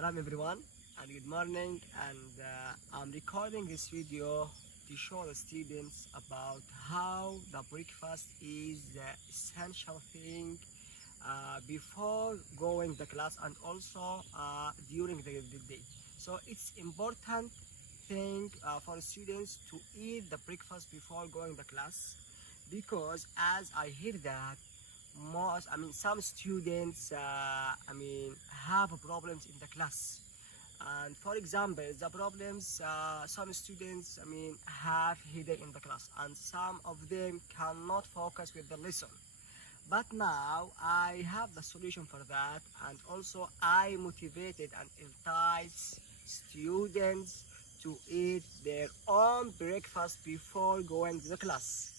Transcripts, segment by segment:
Salam everyone and good morning, and I'm recording this video to show the students about how the breakfast is the essential thing before going the class and also during the day. So it's important thing for students to eat the breakfast before going the class, because as I hear that some students have problems in the class. And for example, the problems, some students have headache in the class, and some of them cannot focus with the lesson. But now I have the solution for that, and also I motivated and entice students to eat their own breakfast before going to the class.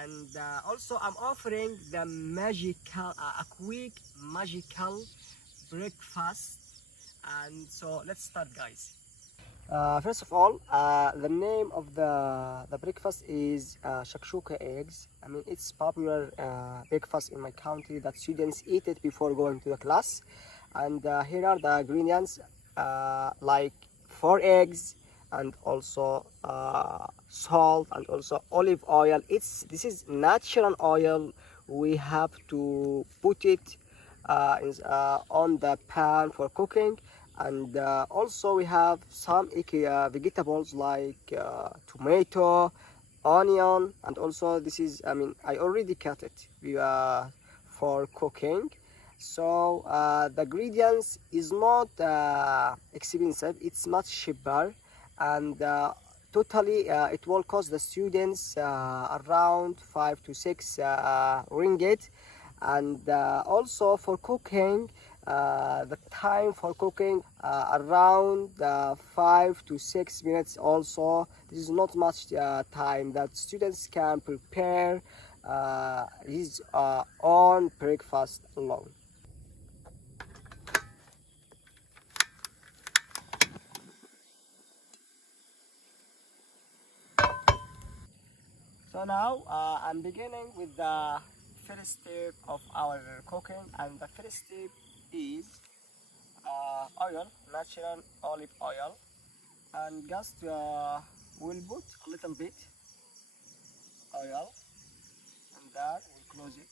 And also I'm offering the a quick magical breakfast. And so let's start, guys. First of all, the name of the breakfast is shakshuka eggs. It's popular breakfast in my country that students eat it before going to the class. And here are the ingredients, like 4 eggs, and also salt, and also olive oil. This is natural oil. We have to put it on the pan for cooking. And also we have some vegetables like tomato, onion, and also this is I already cut it for cooking. So the ingredients is not expensive, it's much cheaper, and totally it will cost the students around 5 to 6 ringgit. And also for cooking, the time for cooking around 5 to 6 minutes. Also, this is not much time that students can prepare his own breakfast alone. So now I'm beginning with the first step of our cooking, and the first step is oil, natural olive oil. And just we'll put a little bit oil, and then we'll close it,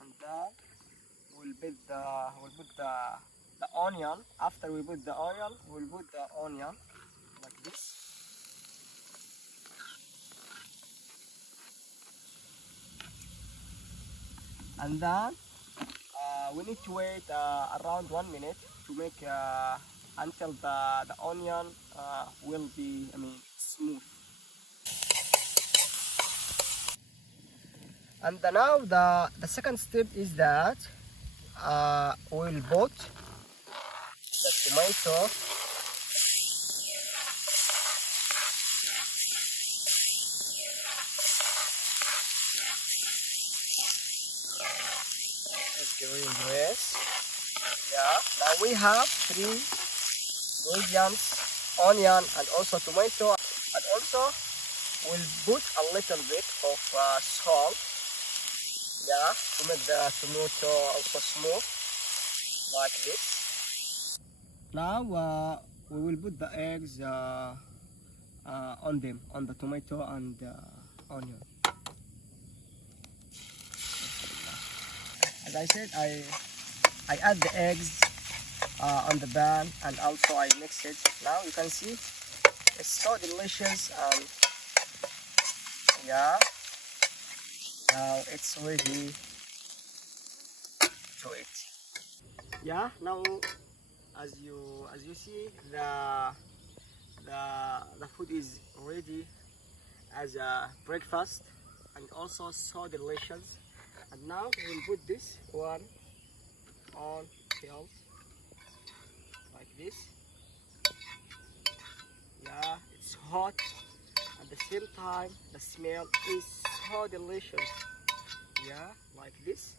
and then we'll put the onion. After we put the oil, we'll put the onion like this. And then we need to wait around 1 minute to make until the onion will be smooth. And now the second step is that we'll put the tomato, green grass. Yeah, now we have 3 ingredients: onion and also tomato, and also we'll put a little bit of salt, yeah, to make the tomato also smooth like this. Now we will put the eggs on them, on the tomato and onion. As I said, I add the eggs on the pan, and also I mix it. Now you can see it's so delicious, and yeah, now it's ready to eat. Yeah, now as you see, the food is ready as a breakfast, and also so delicious. And now we'll put this one on shelf like this. Yeah, it's hot. At the same time, the smell is so delicious. Yeah, like this.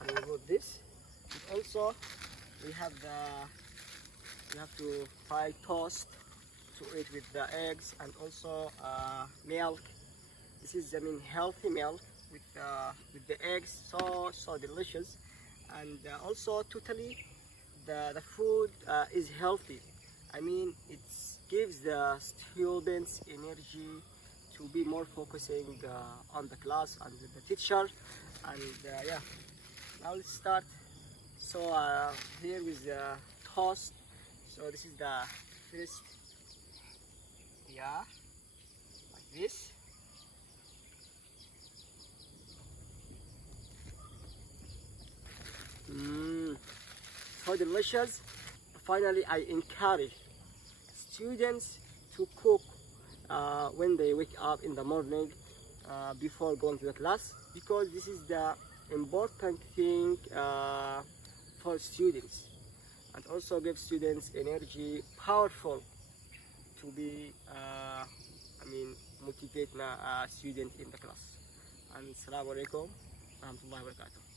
And we put this. And also, we have to fry toast to eat with the eggs, and also milk. This is healthy milk with the eggs, so delicious. and also totally the food is healthy. I mean, it gives the students energy to be more focusing on the class and with the teacher. And yeah, now let's start. So here with the toast. So this is the first, yeah, like this. So delicious. Finally, I encourage students to cook when they wake up in the morning before going to the class, because this is the important thing for students, and also give students energy, powerful to be motivate a student in the class. And assalamu alaikum wa rahmatullahi wa barakatuh.